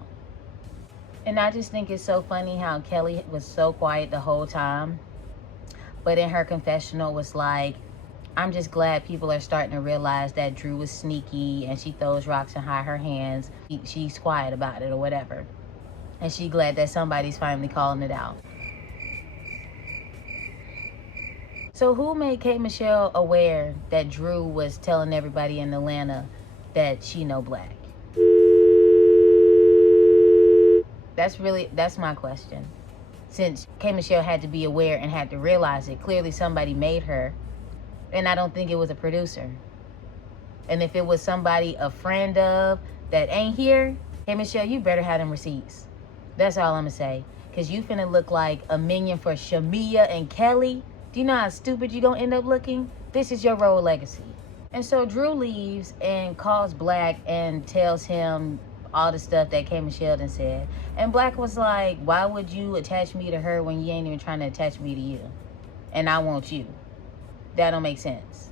And I just think it's so funny how Kelly was so quiet the whole time. But in her confessional was like, I'm just glad people are starting to realize that Drew was sneaky and she throws rocks and hide her hands. She's quiet about it or whatever. And she glad that somebody's finally calling it out. So who made K. Michelle aware that Drew was telling everybody in Atlanta that she know black? That's my question. Since K. Michelle had to be aware and had to realize it, clearly somebody made her. And I don't think it was a producer. And if it was somebody a friend of that ain't here, K. Michelle, you better have them receipts. That's all I'm gonna say. Cause you finna look like a minion for Shamia and Kelly. Do you know how stupid you gonna end up looking? This is your Roa legacy. And so Drew leaves and calls Black and tells him all the stuff that K. Michelle done said. And Black was like, why would you attach me to her when you ain't even trying to attach me to you? And I want you. That don't make sense.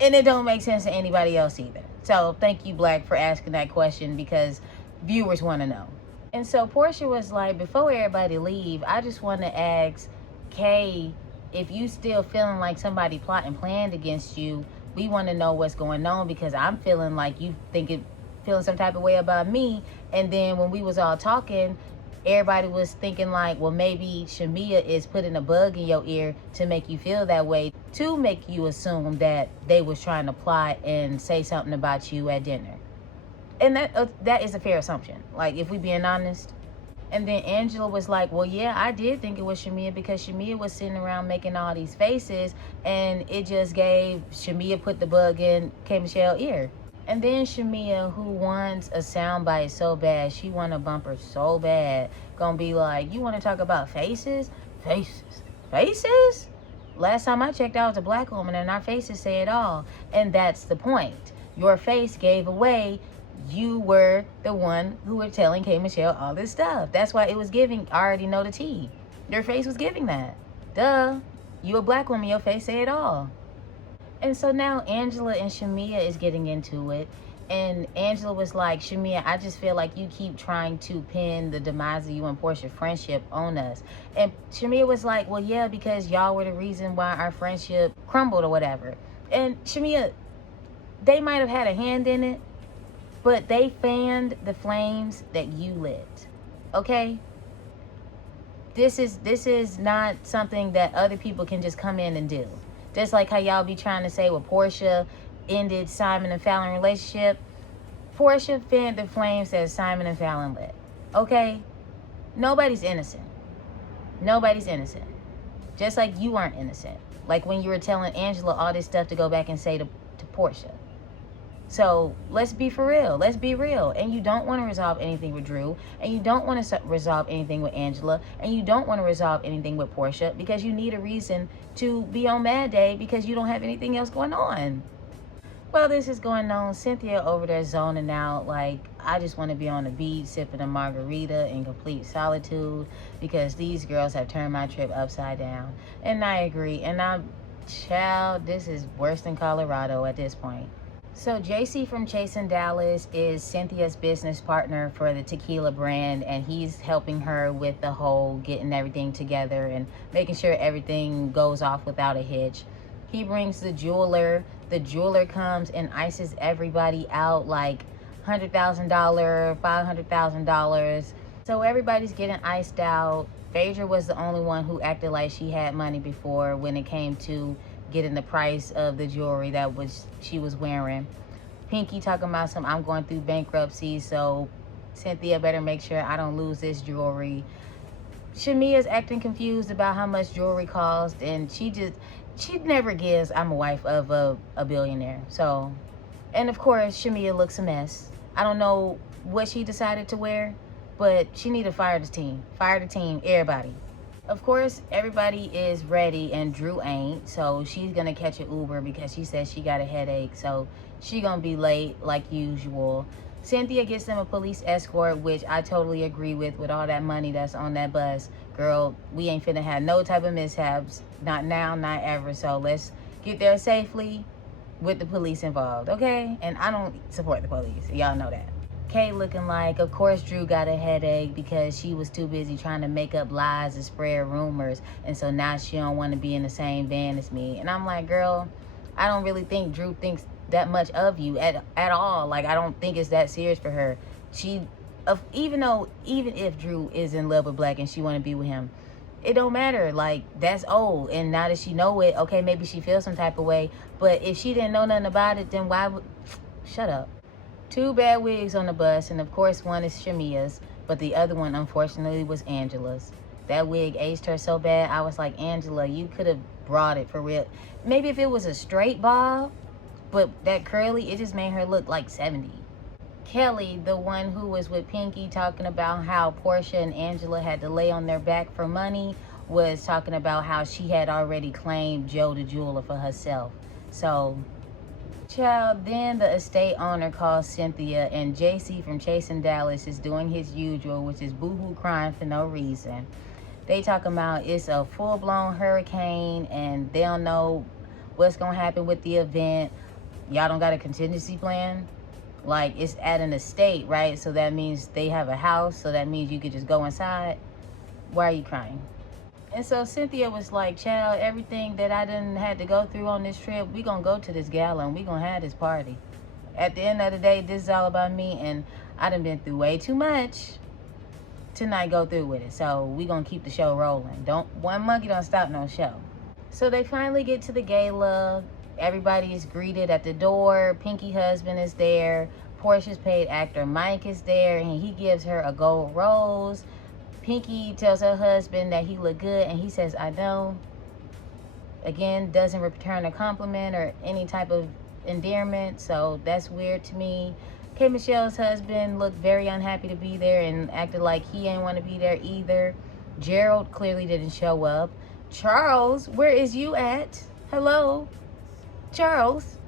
And it don't make sense to anybody else either. So thank you, Black, for asking that question because viewers want to know. And so Portia was like, before everybody leave, I just want to ask Kay, if you still feeling like somebody plotting planned against you, we want to know what's going on because I'm feeling like you feeling some type of way about me. And then when we was all talking, everybody was thinking like, well, maybe Shamia is putting a bug in your ear to make you feel that way, to make you assume that they was trying to plot and say something about you at dinner. And that is a fair assumption, like if we being honest. And then Angela was like, well, yeah, I did think it was Shamia because Shamia was sitting around making all these faces and it just gave Shamia put the bug in K. Michelle's ear. And then Shamia, who wants a soundbite so bad, she want a bumper so bad, gonna be like, you want to talk about faces? Faces? Faces? Last time I checked, I was a black woman and our faces say it all. And that's the point. Your face gave away you were the one who were telling K. Michelle all this stuff. That's why it was giving, I already know the tea. Your face was giving that. Duh. You a black woman, your face say it all. And so now Angela and Shamia is getting into it. And Angela was like, Shamia, I just feel like you keep trying to pin the demise of you and Portia friendship on us. And Shamia was like, well, yeah, because y'all were the reason why our friendship crumbled or whatever. And Shamia, they might have had a hand in it, but they fanned the flames that you lit, okay? This is not something that other people can just come in and do. Just like how y'all be trying to say, well, Portia ended Simon and Fallon relationship. Portia fanned the flames that Simon and Fallon lit, okay? Nobody's innocent. Nobody's innocent. Just like you weren't innocent. Like when you were telling Angela all this stuff to go back and say to Portia. So let's be for real. Let's be real. And you don't want to resolve anything with Drew. And you don't want to resolve anything with Angela. And you don't want to resolve anything with Portia because you need a reason to be on Mad Day because you don't have anything else going on. While this is going on, Cynthia over there zoning out like, I just want to be on the beach sipping a margarita in complete solitude because these girls have turned my trip upside down. And I agree. And child, this is worse than Colorado at this point. So JC from Chasing Dallas is Cynthia's business partner for the tequila brand, and he's helping her with the whole getting everything together and making sure everything goes off without a hitch. He brings the jeweler. The jeweler comes and ices everybody out like $100,000, $500,000. So everybody's getting iced out. Phaedra was the only one who acted like she had money before when it came to getting the price of the jewelry that she was wearing. Pinky talking about I'm going through bankruptcy, so Cynthia better make sure I don't lose this jewelry. Shamia's acting confused about how much jewelry costs, and she never gives I'm a wife of a billionaire. So, and of course, Shamia looks a mess. I don't know what she decided to wear, but she need to fire the team. Fire the team, everybody. Of course, everybody is ready and Drew ain't, so she's gonna catch an Uber because she says she got a headache, so she gonna be late like usual. Cynthia gets them a police escort, which I totally agree with all that money that's on that bus. Girl, we ain't finna have no type of mishaps. Not now, not ever. So let's get there safely with the police involved, okay? And I don't support the police. Y'all know that. Kay looking like, of course Drew got a headache because she was too busy trying to make up lies and spread rumors. And so now she don't want to be in the same van as me. And I'm like, girl, I don't really think Drew thinks that much of you at all. Like, I don't think it's that serious for her. Even if Drew is in love with Black and she want to be with him, it don't matter. Like, that's old. And now that she know it, okay, maybe she feels some type of way. But if she didn't know nothing about it, then why would... Shut up. 2 bad wigs on the bus, and of course one is Shamia's, but the other one unfortunately was Angela's. That wig aged her so bad, I was like, Angela, you could have brought it for real. Maybe if it was a straight bob, but that curly, it just made her look like 70. Kelly, the one who was with Pinky talking about how Portia and Angela had to lay on their back for money, was talking about how she had already claimed Joe the jeweler for herself. So, child, then the estate owner calls Cynthia, and JC from Chasing Dallas is doing his usual, which is boohoo crying for no reason. They talking about it's a full-blown hurricane and they don't know what's gonna happen with the event. Y'all don't got a contingency plan? Like, it's at an estate, right? So that means they have a house, so that means you could just go inside. Why are you crying? And so Cynthia was like, child, everything that I done had to go through on this trip, we gonna go to this gala and we gonna have this party. At the end of the day, this is all about me, and I done been through way too much to not go through with it. So we gonna keep the show rolling. One monkey don't stop no show. So they finally get to the gala. Everybody is greeted at the door. Pinky husband is there. Portia's paid actor Mike is there, and he gives her a gold rose. Pinky tells her husband that he look good, and he says, I know. Again, doesn't return a compliment or any type of endearment, so that's weird to me. K. Michelle's husband looked very unhappy to be there and acted like he ain't want to be there either. Gerald clearly didn't show up. Charles, where is you at? Hello? Charles?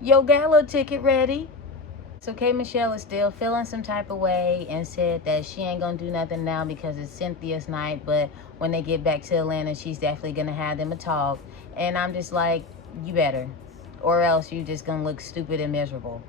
Your gala ticket ready? So K. Michelle is still feeling some type of way and said that she ain't gonna do nothing now because it's Cynthia's night, but when they get back to Atlanta, she's definitely gonna have them a talk. And I'm just like, you better, or else you just gonna look stupid and miserable.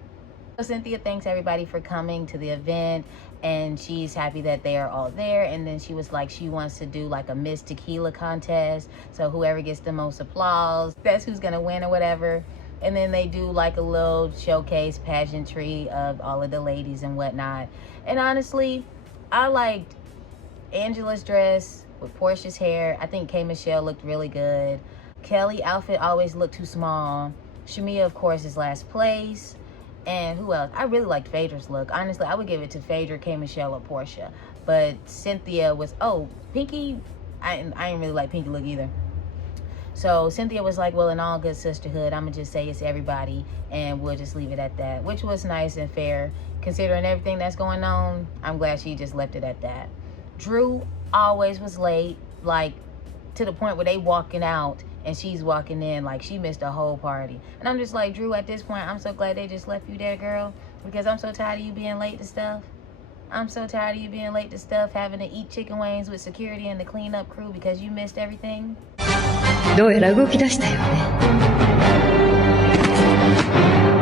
So Cynthia thanks everybody for coming to the event, and she's happy that they are all there. And then she was like, she wants to do like a Miss Tequila contest, so whoever gets the most applause, that's who's gonna win or whatever. And then they do like a little showcase pageantry of all of the ladies and whatnot. And honestly, I liked Angela's dress with Portia's hair. I think K. Michelle looked really good. Kelly outfit always looked too small. Shamia, of course, is last place. And who else? I really liked Phaedra's look. Honestly, I would give it to Phaedra, K. Michelle, or Portia. But Cynthia was, Pinky, I didn't really like Pinky look either. So Cynthia was like, well, in all good sisterhood, I'm going to just say it's everybody, and we'll just leave it at that, which was nice and fair. Considering everything that's going on, I'm glad she just left it at that. Drew always was late, like to the point where they walking out and she's walking in, like she missed a whole party. And I'm just like, Drew, at this point, I'm so glad they just left you there, girl, because I'm so tired of you being late to stuff. I'm so tired of you being late to stuff, having to eat chicken wings with security and the cleanup crew because you missed everything. どうやら動き出したよね。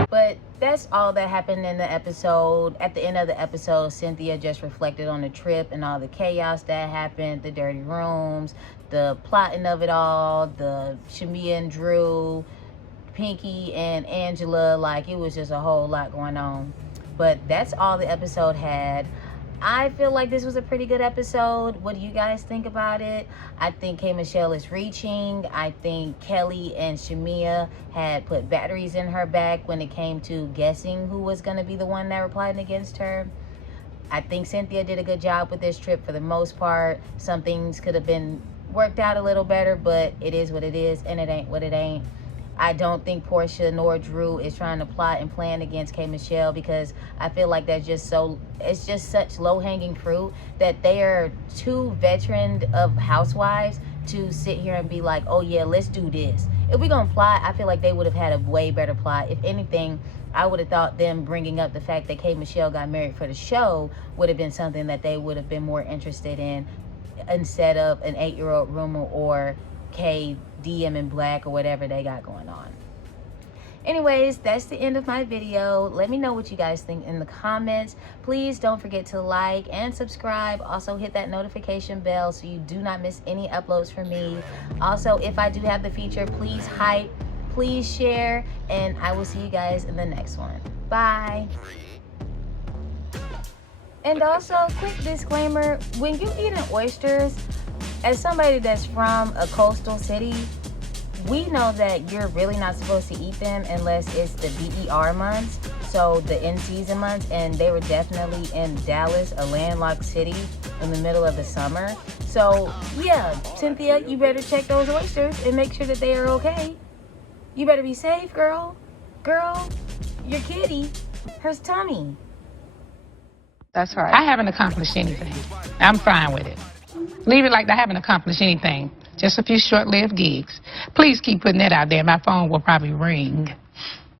But that's all that happened in the episode. At the end of the episode, Cynthia just reflected on the trip and all the chaos that happened, the dirty rooms, the plotting of it all, the Shamia and Drew, Pinky and Angela. Like, it was just a whole lot going on. But that's all the episode had. I feel like this was a pretty good episode. What do you guys think about it? I think K. Michelle is reaching. I think Kelly and Shamia had put batteries in her back when it came to guessing who was going to be the one that replied against her. I think Cynthia did a good job with this trip for the most part. Some things could have been worked out a little better, but it is what it is, and it ain't what it ain't. I don't think Portia nor Drew is trying to plot and plan against K. Michelle, because I feel like that's just it's just such low-hanging fruit that they are too veteran of housewives to sit here and be like, oh yeah, let's do this. If we're gonna plot, I feel like they would have had a way better plot. If anything, I would have thought them bringing up the fact that K. Michelle got married for the show would have been something that they would have been more interested in, instead of an 8-year-old rumor or K DMing Black or whatever they got going on. Anyways, that's the end of my video. Let me know what you guys think in the comments. Please don't forget to like and subscribe. Also hit that notification bell so you do not miss any uploads from me. Also, if I do have the feature, please hype, please share, and I will see you guys in the next one. Bye. And also, quick disclaimer, when you eating oysters, as somebody that's from a coastal city, we know that you're really not supposed to eat them unless it's the BER months, so the in-season months, and they were definitely in Dallas, a landlocked city, in the middle of the summer. So yeah, Cynthia, you better check those oysters and make sure that they are okay. You better be safe, girl. Girl, your kitty, her tummy. That's right. I haven't accomplished anything. I'm fine with it. Leave it like I haven't accomplished anything. Just a few short-lived gigs. Please keep putting that out there. My phone will probably ring.